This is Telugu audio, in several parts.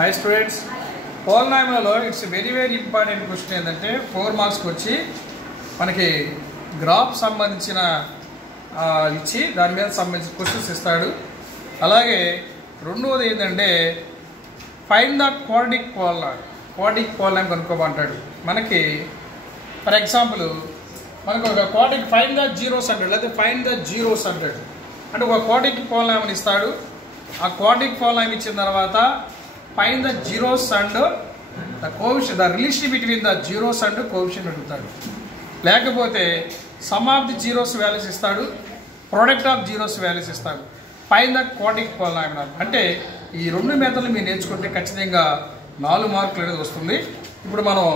Hi students, polynomial it's a very important question ఏంటంటే 4 మార్క్స్ కి వచ్చి మనకి గ్రాఫ్ సంబంధించిన ఇచ్చి దాని మీద సంబంధించిన క్వశ్చన్స్ ఇస్తాడు. అలాగే రెండోది ఏంటంటే ఫైండ్ ద క్వాడ్రాటిక్ పాలినామిల్ కనుక్కోమంటాడు. మనకి ఫర్ ఎగ్జాంపుల్ మనకు ఒక క్వాడ్రాటిక్ ఫైండ్ ద జీరోస్ అంటాడు, లేకపోతే ఫైండ్ ద జీరోస్ అంటాడు. అంటే ఒక క్వాడ్రాటిక్ పాలినామిల్ ఇస్తాడు. ఆ క్వాడ్రాటిక్ పాలినామిల్ ఇచ్చిన తర్వాత find the zeros and the coefficient, the relation between the zeros and coefficient అడుగుతాడు. లేకపోతే some of the zeros values ఇస్తాడు, ప్రోడక్ట్ ఆఫ్ జీరోస్ వాల్యూస్ ఇస్తాడు. ఫైండ్ ద క్వాడ్రాటిక్ పాలినామిల్ అంటే ఈ రెండు మెథడ్లు మీరు నేర్చుకుంటే ఖచ్చితంగా 4 మార్కులు అనేది వస్తుంది. ఇప్పుడు మనం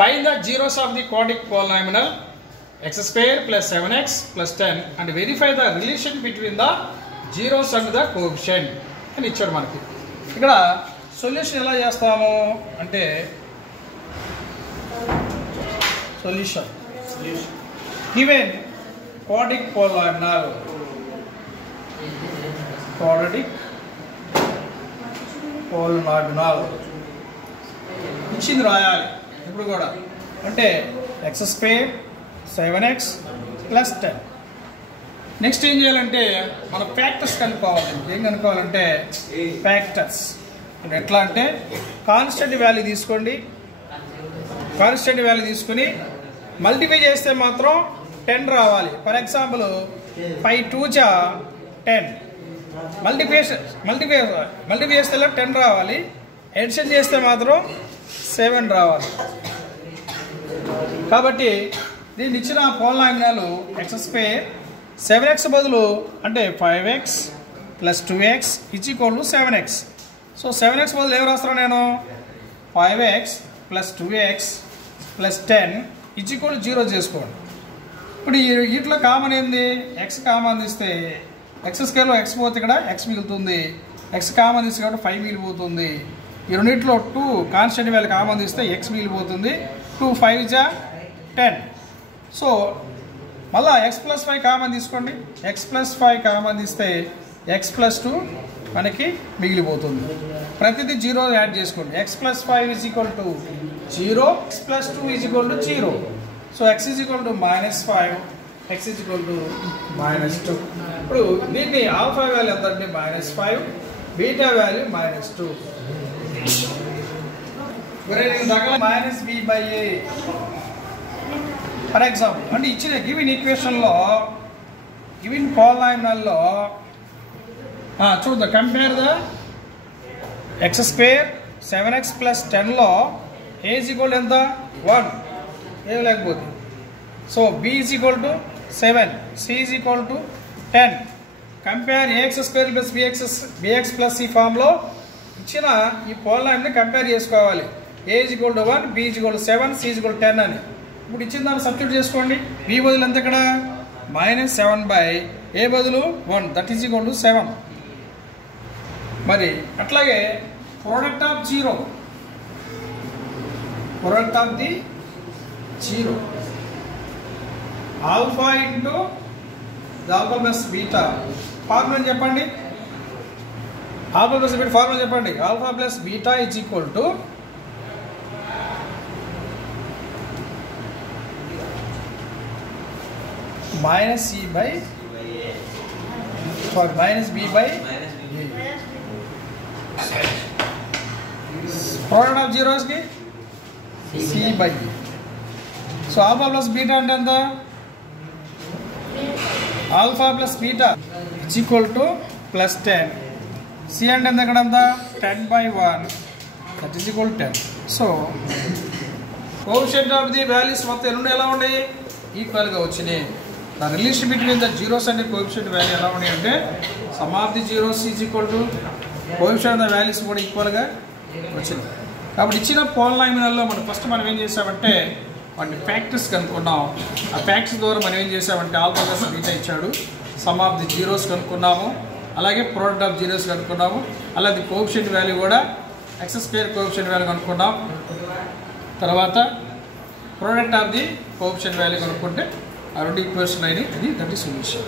find the zeros of the quadratic polynomial x² + 7x + 10 and verify the relation between the zeros and the coefficient అని ఇచ్చాడు మనకి. ఇక్కడ సొల్యూషన్ ఎలా చేస్తాము అంటే సొల్యూషన్ గివెన్ క్వాడ్రాటిక్ పాలినామిల్ ఇచ్చింది రాయాలి. ఇప్పుడు కూడా అంటే x² 7x + 10. నెక్స్ట్ ఏం చేయాలంటే మన ఫ్యాక్టర్స్ కనుక్కోవాలి. ఏం కనుక్కోవాలంటే ఫ్యాక్టర్స్ ఎట్లా అంటే కాన్స్టెంట్ వాల్యూ తీసుకోండి. కాన్స్టెంట్ వాల్యూ తీసుకుని మల్టిప్లై చేస్తే మాత్రం 10 రావాలి. For example 5 2 10. మల్టిప్లై చేస్తే 10 రావాలి. ఎడిషన్ చేస్తే మాత్రం 7 రావాలి. కాబట్టి దీన్ని ఇచ్చిన పాలినామిల్ x² 7x బదులు అంటే 5x + 2x = 7x. So 7x బదులు ఏం రాస్తాను నేను 5x + 2x + 10 = 0 చేసుకోండి. ఇప్పుడు వీటిలో కామన్ ఏంది x కామన్ తీస్తే x² లో x పోతే ఇక్కడ x మిగులుతుంది. x కామన్ తీస్తే కాబట్టి 5 మిగిలిపోతుంది. ఈ రెండింటిలో 2 కాన్స్టెంట్ వాల్యూ కామన్ తీస్తే x మిగిలిపోతుంది. 2 5 10. సో మళ్ళీ x + 5 కామన్ తీసుకోండి. x + 5 కామన్ తీస్తే x + 2 మనకి మిగిలిపోతుంది. ప్రతిదీ 0 యాడ్ చేసుకోండి. x + 5 = 0, x + 2 = 0. So x -5, x -2. ఇప్పుడు దీన్ని ఆల్ఫా వాల్యూ ఎంత అంటే -5, beta value -2. -b/a for example అంటే ఇచ్చిన గివెన్ ఈక్వేషన్లో గివెన్ పాలినామిల్లో చూద్దాం. Compare the x² 7x + 10లో a = ఎంత 1 ఏం లేకపోతే. So b = 7, c = 10. Compare ax² + bx + ఈ ఫామ్లో ఇచ్చిన ఈ పాలినామిల్ని కంపేర్ చేసుకోవాలి. a = 1, b = 7, c = 10 అని. ఇప్పుడు ఇచ్చిన దాన్ని సబ్స్టిట్యూట్ చేసుకోండి. b బదులు ఎంత ఇక్కడ -7/a బదులు 1 దట్ ఈజ్ ఈక్వల్ టు 7. మరి అట్లాగే product of the zero alpha into alpha plus beta formula చెప్పండి. ఆల్ఫా ప్లస్ బీటా ఫార్ములా చెప్పండి. Alpha plus beta is equal to -b/a. Product of zeros కి c/a. So alpha plus beta అంటే ఎంత ఆల్ఫా ప్లస్ బీటా +10. c అంటే ఎంత ఇక్కడ ఎంత 10/1 that is equal 10. So coefficient of the values మొత్తం రెండు ఎలా ఉన్నాయి ఈక్వల్గా వచ్చినాయి. The relation between the zeros and coefficient value ఎలా ఉన్నాయి అంటే some of the zeros = coefficient of the values కూడా ఈక్వల్గా వచ్చినాయి. కాబట్టి ఇచ్చిన పాలినామిల్లో మనం ఏం చేసామంటే వాటిని ఫ్యాక్టర్స్ కనుక్కున్నాం. ఆ ఫ్యాక్టర్స్ ద్వారా మనం ఏం చేసామంటే ఆల్ఫా ప్లస్ బీటా ఇచ్చాడు, సమ్ ఆఫ్ ది జీరోస్ కనుక్కున్నాము, అలాగే ప్రోడక్ట్ ఆఫ్ జీరోస్ కనుక్కున్నాము, అలాగే కోఎఫిషియంట్ వాల్యూ కూడా x² కోఎఫిషియంట్ వాల్యూ కనుక్కున్నాం. తర్వాత product of the coefficient value కనుక్కుంటే ఆ రెండు ఈక్వేషన్ అయినాయి. That is solution.